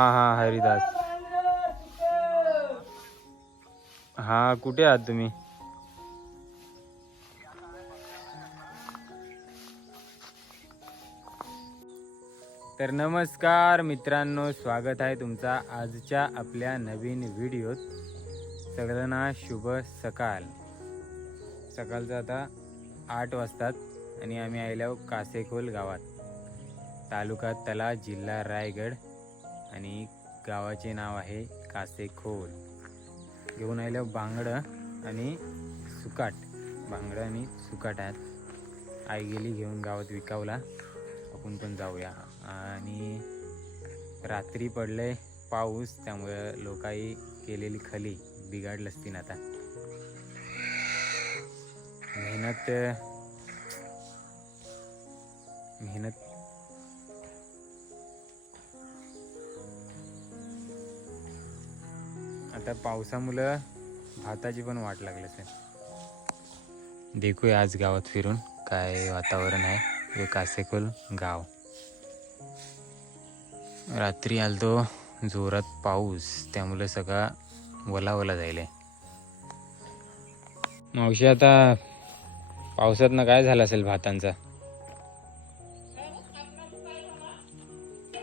हा हा हरिदास. हा कुठे आहात तुम्ही? तर नमस्कार मित्रांनो स्वागत आहे तुमचा आजच्या आपल्या नवीन व्हिडिओत. सगळ्यांना शुभ सकाळ सकाळचं आता आठ वाजतात आणि आम्ही आलो कासेखोल गावात तालुका तला जिल्हा रायगड. आणि गावाचे नाव आहे कासेखोल. घेऊन आलं बांगडं आणि सुकाट. बांगडं आणि सुकाट आई गेली घेऊन गावात विकावला. आपण पण जाऊया. आणि रात्री पडले पाऊस त्यामुळं लोकाई केलेली खली बिघाडलंच असतील आता. मेहनत मेहनत आता पावसामुळं भाताची पण वाट लागली सर देखूया आज गावात फिरून काय वातावरण आहे. हे कासेकोल गाव. रात्री आलतो जोरात पाऊस त्यामुळे सगळा वला वला जायले मावशी आता पावसात ना काय झालं असेल भातांचा?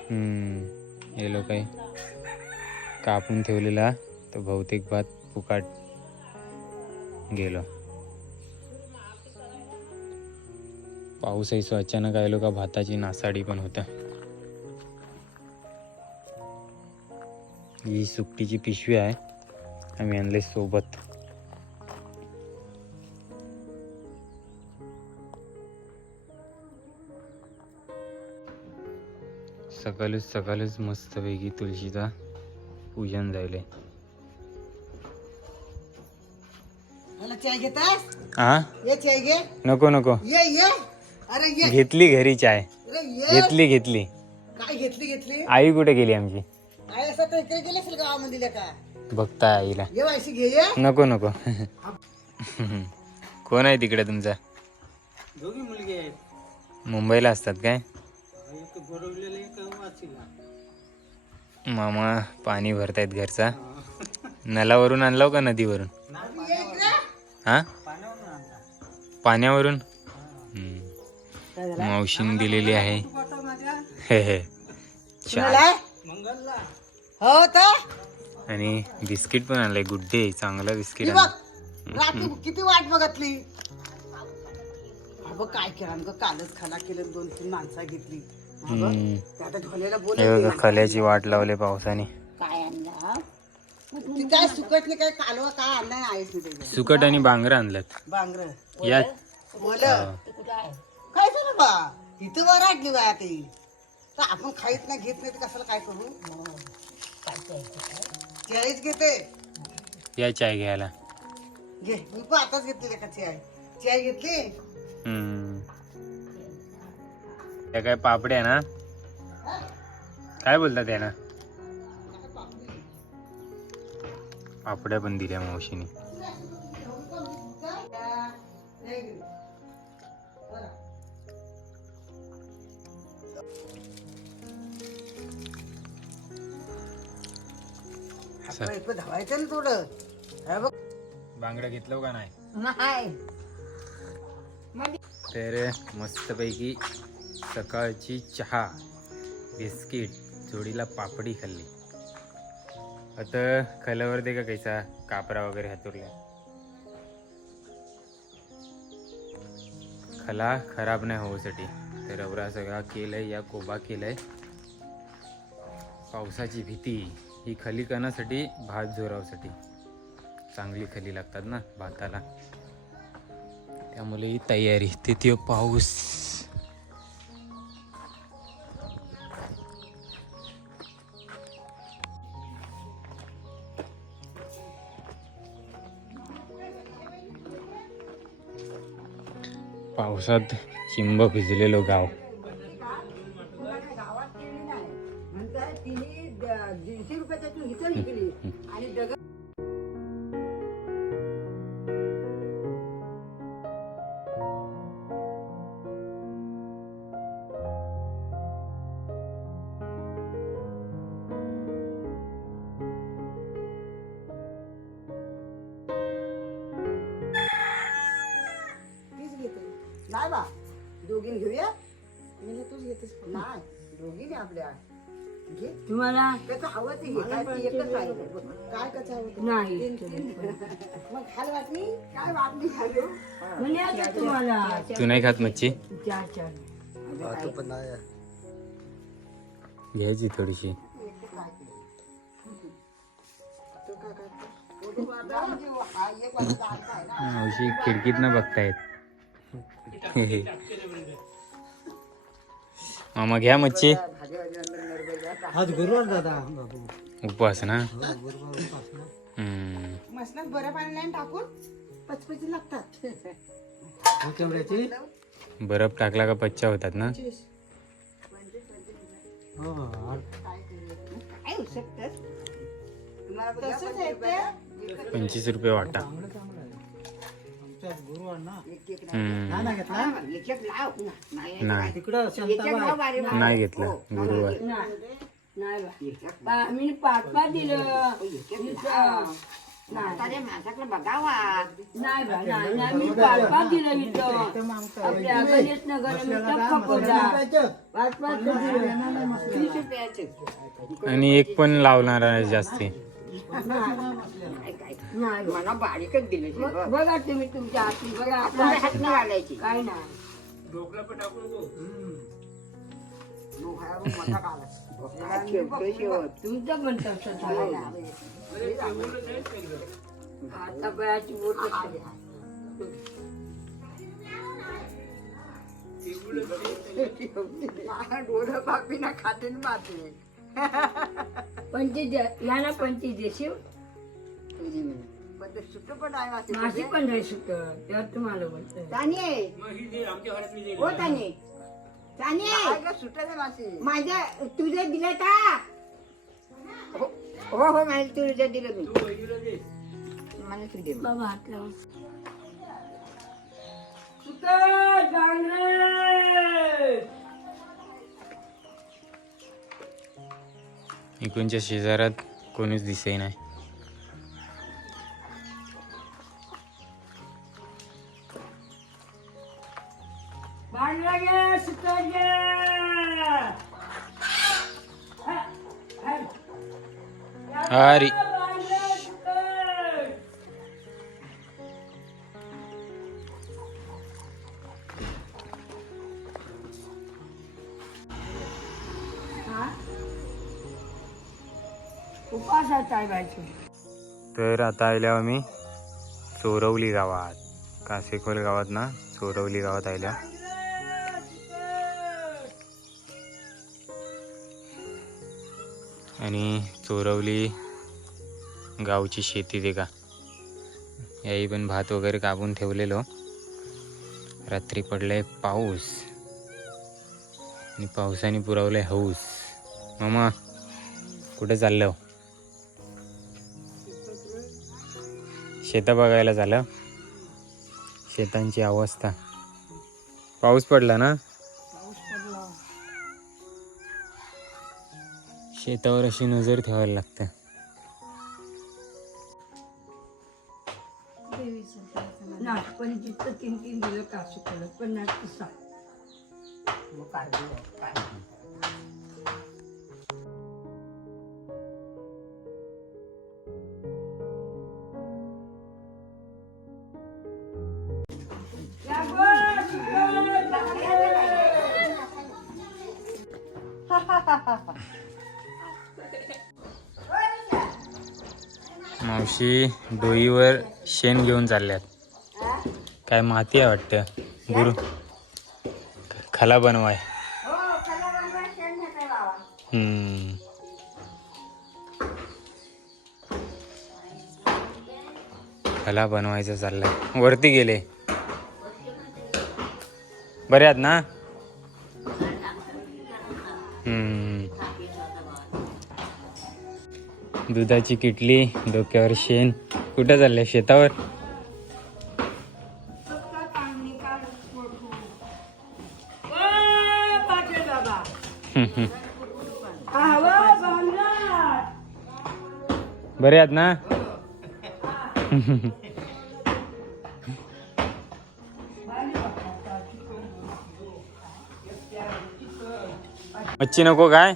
हम्म हे लोक कापून ठेवलेला. तर बहुतेक भात फुकाट गेलो. पाऊसही सो अचानक आलो का भाताची नासाडी पण होत्या. ही सुकटीची पिशवी आहे. आम्ही आणले सोबत. सकाळीच सकाळीच मस्तपैकी तुळशीचा पूजन झाले. चाय घेतास हा ये चाय घे. नको नको. ये ये. अरे ये. घेतली घरी चाय. अरे ये. घेतली घेतली. काय घेतली घेतली? आई कुठे गेली आमची? काय असं तर इकडे गेले असेल गावामध्ये का बघता आईला. ये वायशी घे ये. नको नको. कोण आहे तिकडे तुमचा? दोघी मुलगी आहेत. मुंबईला असतात काय? मामा पाणी भरतायत घरचा. नलावरून आणलाव का नदीवरून? हा? पाण्यावरून. मावशीने दिलेली आहे. हे हे. हो आणि बिस्किट पण आणलंय. गुड डे चांगला बिस्किट रात्री किती वाट बघतली? अगं काय केलं? कालच खाना केलं दोन तीन माणसं घेतली. अगं, ते आता ढोल्याला बोल हे बघा खल्याची वाट लावले पावसाने. काय आणलं? ती काय सुकट नाही काय कालवा काय आणलं नाही आहेस नाही त्याचं सुकट आणि बांगर आणलं बांगर. या बोल काय झालं बा? इथं वर वाटली बा ती. तर आपण खाईत नाही घेत नाही तर कशाला काय करू? चाळीस घेते. या चाय घ्यायला. घे. मी पण आताच घेतली का चाय. चाय घेतली? हम्म. त्या काय पापड्या ना? काय बोलतात त्या पापड्या पण दिल्या मावशीने. धावायचं ना थोडं. बघ. बांगडा घेतलं का नाही? नाही. तर मस्तपैकी सकाळची चहा बिस्किट जोडीला पापडी खाल्ली. आता खल्यावर दे का कैसा कापरा वगैरे हातुरला खला खराब नाही होऊसाठी तर रवरा सगळा केलंय या कोबा केलाय. पावसाची भीती ही खली करण्यासाठी भात जोरावसाठी चांगली खली लागतात ना भाताला. त्यामुळे ही तयारी. तिथे पाऊस. पावसात चिंब भिजलेलो गाव. दीडशे रुपयाची आपल्या घे. तुम्हाला? त्याचं हवं ते घे. काय ते एकच आहे. बघ. काय कसं हवं नाही. मग खाल वाटणी काय वाटणी खाल्लो म्हणजे आता तुम्हाला? तू नाही खात मच्छी? चार चार. घ्यायची थोडीशी. मावशी खिडकीत न बघतायत. मामा घ्या मच्छी. आज गुरुवार दादा. उपवास ना? गुरुवार उपासना. हम्म. मसनात बरं पाणी नाही टाकून? पचपची लागतात. हो केवढ्याची बर्फ टाकला का पच्च्या होतात ना? हो आठ- काय होऊ शकतं तसंच आहे ते. पंचवीस रुपये वाटा. हम्म. नाही ना घेतला? एक एक लाव. नाही नाही तिकडं एक एक लाव शांताबाई बारी बारी. नाही घेतलं गुरुवार. नाही. नाही बा. पा- मी पाच पाच दिलं बघावा. नाही बा, नाही नाही मी पाच पाच दिलं इथं आपल्या गणेश नगर खपोला पाच पाच दिलं. तीस रुपयाचे. आणि एक पण लावणार आहे जास्ती. नाही. मला बारीकच दिले बघ- बघा तुम्ही तुमच्या हाती बघा आपल्या हात नाही घालायची. काय नाही. शेवट. तुमचं पण आहे. आता बयाची बोट डोळं बापी ना खाते ना माते पंचवीस या ना पंचवीस देशील पण ते सुट्ट पण आहे वाटते माझी पण नाही सुट तेव्हा तुम्हाला बोलतोय. ताने हो ताने ताने सुटायचं मासे माझ्या तुझं दिलं का? हो हो हो माझ्या तुझं दिलं मी. मला तू दे. बाबा हात लावून इकडूनच्या शेजारात कोणीच दिसे नाही बांगडा उपासात तर आता आल्या आम्ही चोरवली गावात. कासेखोल गावात ना चोरवली गावात आल्या आणि चोरवली गावची शेती ते का. याही पण भात वगैरे कापून ठेवलेलो. रात्री पडलाय पाऊस. आणि पावसाने पुरवलाय हौस. मामा कुठे चाललं शेतं बघायला झालं. शेतांची अवस्था. पाऊस पडला ना? शेतावर अशी नजर ठेवायला लागतं. नाही पण मावशी डोईवर शेण घेऊन चालल्यात. काय माती आहे वाटतं? गुरु. खला बनवाय. खला बनवायचं चाललंय. वरती गेले. बरे आहेत ना? हम्म. दुधाची किटली डोक्यावर शेण. कुठं चाललंय? शेतावर? बरे आहात ना? मच्छी नको काय?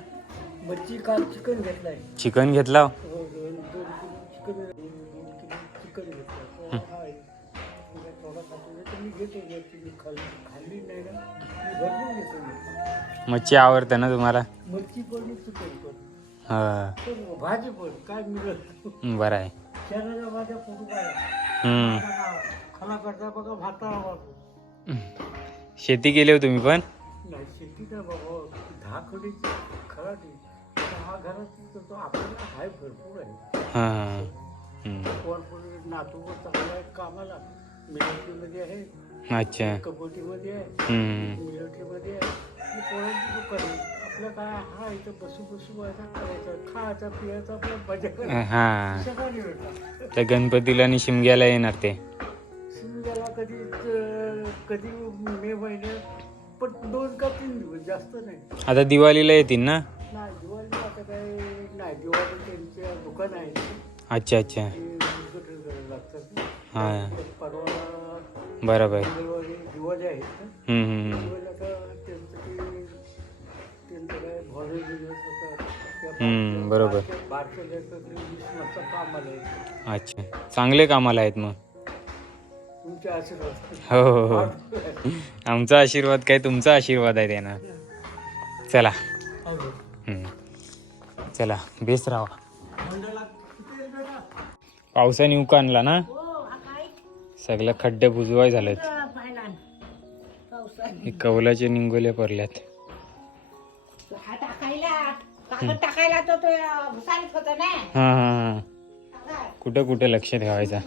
मच्छी काल चिकन घेतलाय. चिकन घेतला? मच्छी मी आवडते ना तुम्हाला? मच्छी पण चिकन हा. भाजी पण काय मिळत बरं आहे. शरीराच्या माझ्या पोटू करता बघा भाता शेती केली हो तुम्ही पण? नाही शेती काय बाबा दहा कडीची खराटी हा. घरात तो आपल्याला हाय भरपूर आहे हा हा. नातू चांगला आहे कामाला मिलिटरीमध्ये आहे. अच्छा. कबड्डीमध्ये आहे. हम्म. मिलिटरीमध्ये आहे. आणि पोरांची दुकान आहे आपलं काय हा इथं बसू बसू व्हायचा करायचं. खायचा पियाचा आपलं मजा करायची हा. सगळं मिळतं त्या गणपतीला आणि शिमग्याला येणार ते. शिमग्याला कधी अं, कधी मे महिन्यात पण दोन का तीन दिवस जास्त नाही. आता दिवाळीला येतील ना? नाही दिवाळी आता काय नाही दिवाळी त्यांच्या दुकान आहे अच्छा अच्छा. उद्घाटन करायला लागतात. हा. परवा बरोबर. दिवाळी आहे ना? हम्म, हम्म, हम्म. दिवाळी आता त्यांचं ते त्यांचं काय भोरे दिवस असतात त्या हम्म, बरोबर. अच्छा. चांगले कामाला आहेत मग. तुमच्या आशीर्वाद. हो हो हो. आमचा आशीर्वाद काय तुमचा आशीर्वाद आहे त्यांना. चला. हम्म. चला बेस राहा पावसाने उका आणला ना? सगळं खड्डे बुजवाय झालेत. हे कौलाचे निंगोले पडल्यात. हा हा हा. हा कुठं कुठं लक्ष ठेवायचं?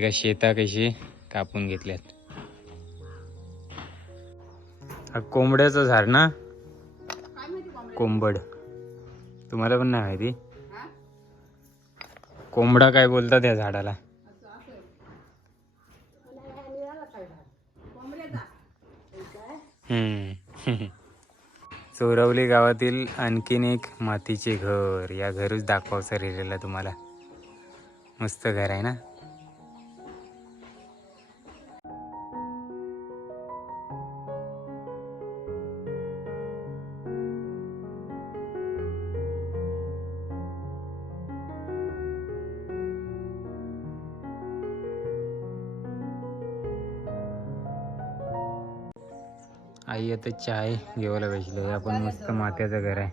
का शेता कशी कापून घेतल्यात. हा कोंबड्याचं झाड ना? कोंबड. तुम्हाला पण नाही माहिती? कोंबडा काय बोलतात या झाडाला. चोरवली गावातील आणखीन एक मातीचे घर. या घरच दाखवावं रिलेला तुम्हाला. मस्त घर आहे ना? आई चाय घेवायला बसले आपण मस्त मात्याचं घर आहे.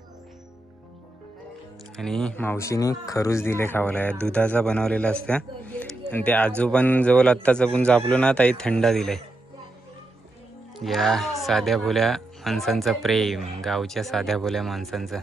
आणि मावशीने खरूच दिले खावायला. दुधाचा बनवलेला असतं. आणि ते आजोबां जवळ आत्ताच आपण जापलो ना ताई थंडा दिलाय. या साध्या भोल्या माणसांचं प्रेम गावच्या साध्या भोल्या माणसांचं.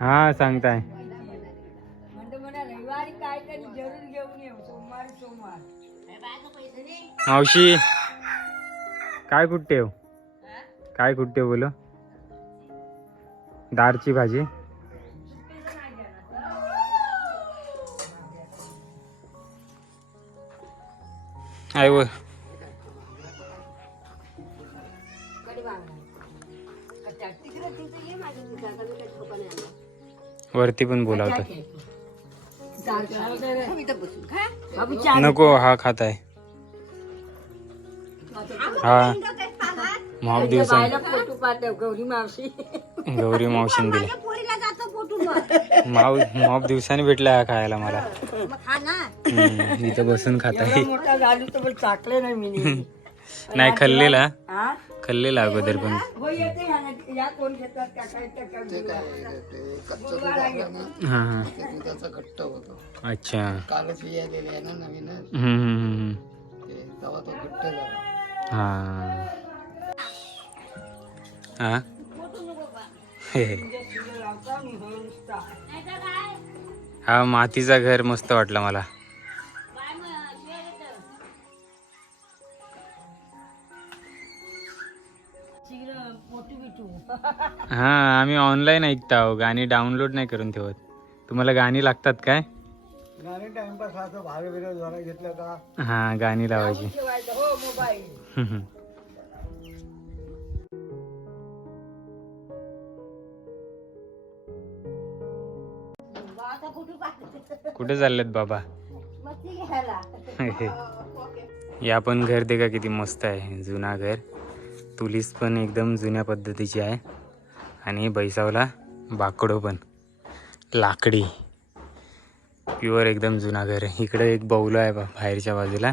हा सांगताय. म्हणतो म्हणा रविवारी काय तरी जरूर घेऊन येऊ सोमवारी सोमवार. मावशी काय कुठे हो? काय कुठे बोल? दारची भाजी? आहे व वरती पण बोलावतात नको हा खात आहे हा दिवसांनी. फोटो पाठव गौरी मावशी. गौरी मावशीने दिला पोरीला जातो पोटून माव माव दिवसाने भेटला हा खायला मला. मग खा ना. हम्म, इथं बसून खात आहे तर नाही मी. नाही खाल्लेला. हा? खाल्लेला अगोदर पण. हा दुधाचा घट्ट होतो अच्छा. कालच बिया आहे ना नवीन हम्म, हम्म, हम्म, हम्म. ते तेव्हा तो घट्ट झाला हा. हा? हे, हे. हा मातीचा घर मस्त वाटला मला. हा आम्ही ऑनलाईन ऐकतो आहो गाणी डाउनलोड नाही करून ठेवत. तुम्हाला गाणी लागतात काय? गाणे टाइमपास असं भाडं बिरं जरा घेतलं का? हा गाणी लावायची. हो मोबाईल कुठे चाललेत बाबा? मस्ती घ्यायला. या पण घर का किती मस्त आहे जुना घर. तुलीस पण एकदम जुन्या पद्धतीची आहे. आणि बैसावला बाकडो पण. लाकडी. प्युअर एकदम जुना घर आहे. इकडं एक बौलो आहे बा बाहेरच्या बाजूला.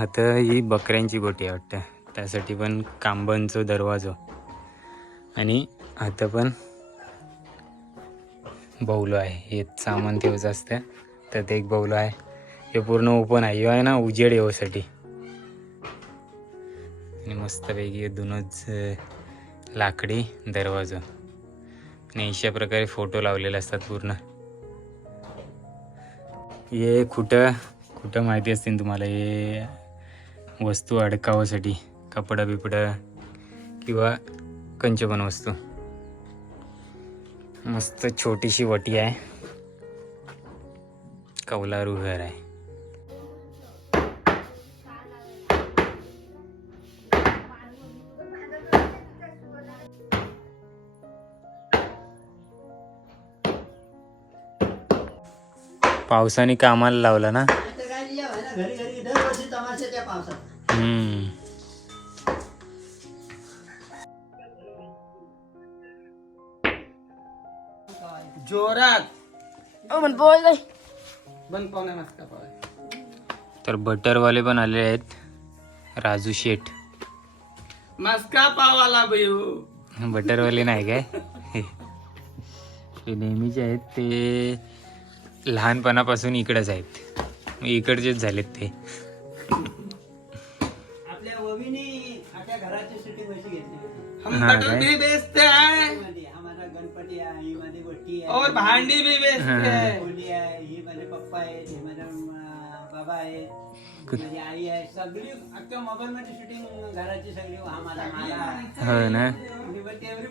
आता ही बकऱ्यांची गोटी आहे वाटतं. त्यासाठी पण कांबनचो दरवाजो. आणि आता पण बौलो आहे. हे सामान ठेवायचं असतं. तर ते एक बौलो आहे. हे पूर्ण ओपन आहे. आहे ना उजेड येऊसाठी आणि मस्तपैकी दोनच लाकडी दरवाजा. आणि अशा प्रकारे फोटो लावलेले असतात पूर्ण. हे कुठं कुठं माहिती असतील तुम्हाला? हे वस्तू अडकावासाठी कपडा बिपडा किंवा कंच पण वस्तू. मस्त छोटीशी वटी आहे. कौलारू घर आहे. पावसाने कामाला लावला ना? हम्म. तर बटरवाले पण आले आहेत. राजू शेठ. मस्का पाव आला भैयू बटरवाले नाही काय? हे नेहमीचे आहेत ते लहानपणापासून इकडेच आहेत. इकडचेच झालेत ते. हाँ, काय? भी बेचते आम्हाला और भांडी भी बेचते हैं पप्पा आहेत हे माझे बाबा आहेत माझी आई आहे. सगळी अख्ख्या मोबाईल मध्ये शूटिंग घराची सगळी हा मला हो ना?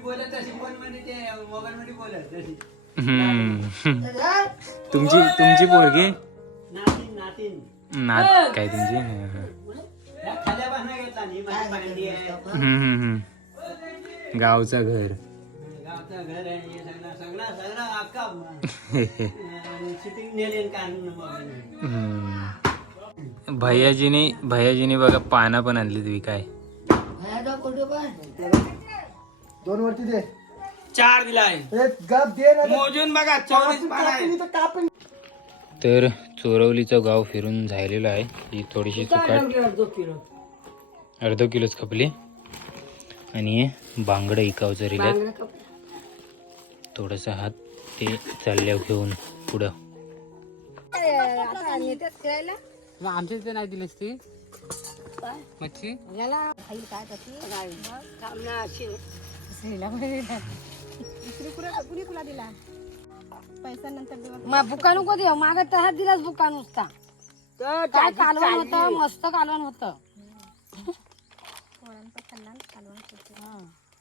बोलत अशी फोनमध्ये ते मोबाईल मध्ये बोलत तशी. हम्म. तुमची तुमची पोरगी? नातीन नातीन. नात काय तुमची? हम्म, ह्या खाल्या बांधण्या घेतला आणि ही माझी भांडी आहे. हम्म, हम्म. गावचा घर. गावचं घर आहे. हे सगळं सगळं सगळं अख्खा शूटिंग नेले काढून मोबाईल हम्म. भैयाजीने भैयाजीने बघा पानं पण आणलीत विकाय. दोन वरती दे. चार दिलाय. एक गप दे ना. मोजून बघा चौवीस पान आहे कापून. तर चोरवलीचं गाव फिरून झालेलं आहे. ही थोडीशी सुकाट अर्धो किलो? अर्धा किलोच खपली. आणि हे बांगडं इकावचं रिल्यात. थोडंसं हात ते चालल्यावर घेऊन पुढं. आमच्या इथे नाही दिलीस ती. मच्छी? मग बुका नको देऊ. माग तहात दिलाच बुका नुसता. काय कालवण. होतं? मस्त कालवण होतं.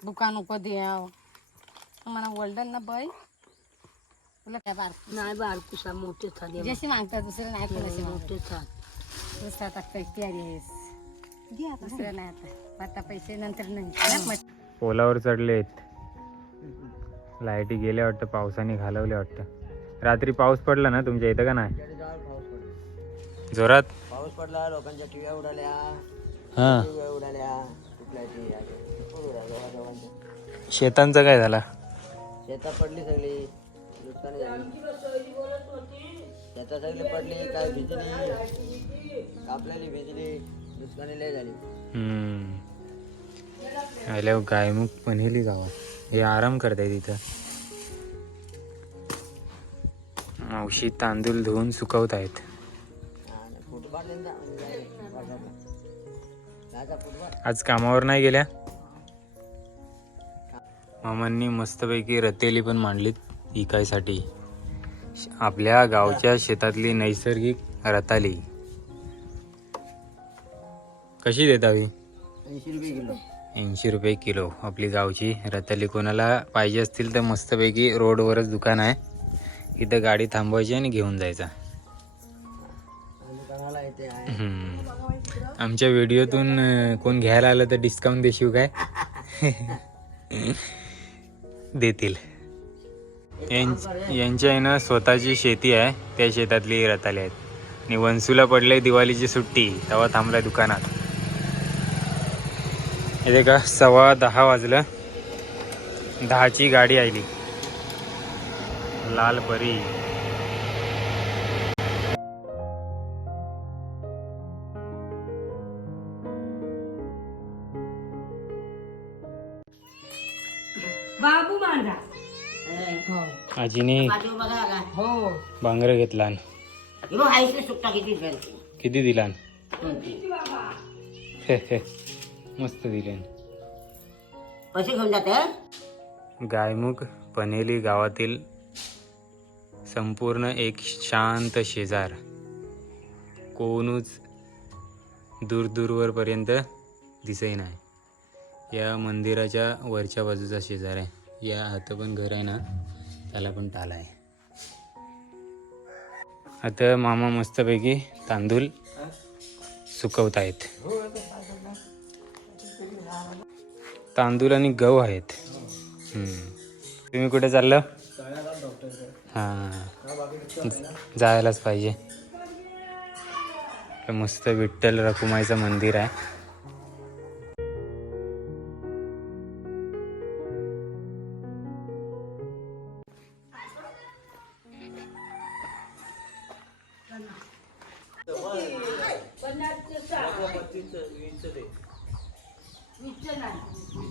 बुका नको देव मला गोल्डन ना बाई. तुला काय बार नाही बारकुसा मोठे झाले जशी मागतात दुसरं नाही कोणाशी मागत. मोठे झाले दुसरं आता पैसे आलीस. दुसरं नाही आता. आता पैसे नंतर नाही. पोलावर चढलेत. लाईटी गेल्या वाटतं पावसाने घालवल्या वाटतं. रात्री पाऊस पडला ना तुमच्या इथं का नाही? जोरात? पाऊस पडला लोकांच्या टिव्या उडाल्या. हा. टिव्या उडाल्या. कुठल्या शेतांचा काय झाला? शेतात पडली सगळी. नुकसान झाली. शेतात सगळी पडली काय भिजली? कापलेली भिजली. नुकसानी लय झाली. हम्म. आल्यावर गायमुख पणेली गावा हे आराम करताय तिथं. मावशी तांदूळ धुवून सुकवत आहेत आज कामावर नाही गेल्या? मामांनी मस्तपैकी रतेली पण मांडलीत इकायसाठी. आपल्या गावच्या शेतातली नैसर्गिक रताली. कशी देतावी? ऐंशी रुपये किलो. ऐंशी रुपये किलो. आपली गावची रताली कोणाला पाहिजे असतील तर मस्तपैकी रोडवरच दुकान आहे. इथं गाडी थांबवायची आणि घेऊन जायचा. आमच्या व्हिडिओतून कोण घ्यायला आलं तर डिस्काउंट देशील काय? देतील. यां- यांच्या आहे ना स्वतःची शेती आहे. त्या शेतातली रताली आहेत. आणि वंसूला पडले दिवाळीची सुट्टी. तेव्हा थांबलाय दुकानात. इथे का सव्वा दहा वाजलं. दहाची गाडी आली लाल परी. बाबू मांडा. आजीने हो. बांगर घेतला किती दिला? मस्त दिले पैसे घेऊन जाते? गायमुख पनेली गावातील संपूर्ण एक शांत शेजार. कोणूच दूरदूरवरपर्यंत दिसही नाही या मंदिराच्या वरच्या बाजूचा शेजार आहे. या आता पण घर आहे ना त्याला पण टाला आहे. आता मामा मस्तपैकी तांदूळ सुकवत आहेत तांदूळ आणि गहू आहेत. तुम्ही कुठे चाललं? हां. जायलाच पाहिजे. मस्त विठ्ठल रखुमाईचं मंदिर आहे.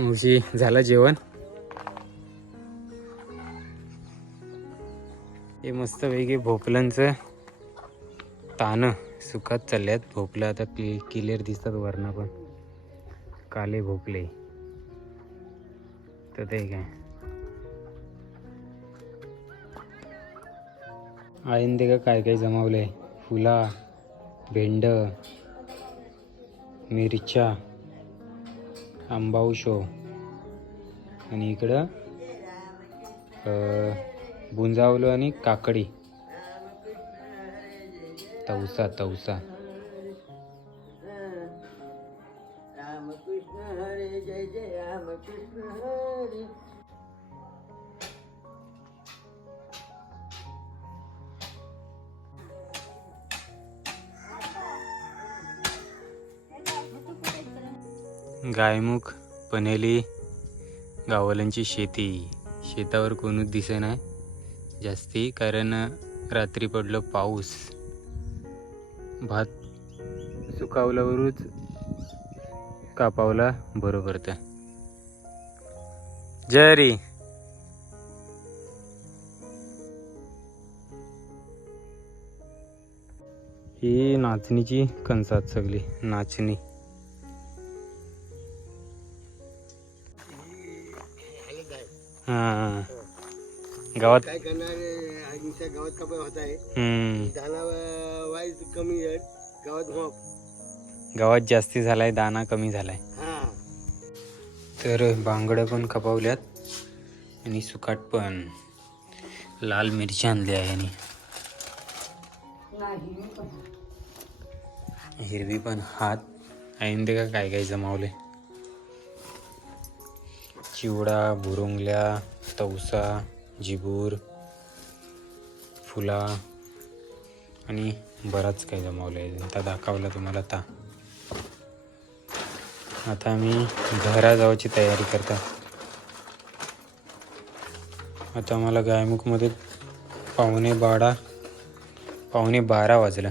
मावशी झालं जेवण. हे मस्त वेगळे भोपल्यांचं तानं सुखात चालल्यात. भोपलं आता क्लि क्लिअर दिसतात वरनं पण. काले भोपले. तर ते काय. आईन ते का काय काय आहे फुला भेंड मिरच्या. आंबाऊ शो. आणि इकडं बुंजावलो आणि काकडी. तवसा तवसा. गायमुख पनेली गावलांची शेती. शेतावर कोणूच दिसे नाही. जास्ती कारण रात्री पडलं पाऊस. भात सुकावल्यावरच कापावला बरोबर तर. जय रे. ही नाचणीची कणसात सगळी. नाचणी. हा. गावात काय करणार आमच्या गावात होत आहे. हम्म. दाना वाईज कमी आहे गावात गावात जास्ती झालाय दाना कमी झालाय. हा. तर बांगड्या पण खपावल्यात आणि सुकाट पण. लाल मिरची आणली आहे आणि हिरवी पण हात. ऐन दे का काय काय जमावले चिवडा बुरुंगल्या तवसा जिबूर फुला आणि बराच काही जमावलं आहे आता दाखवला तुम्हाला आता. आता मी घरा जावायची तयारी करता आता आम्हाला गायमुखमध्ये पावणे बारा पावणे बारा वाजलं.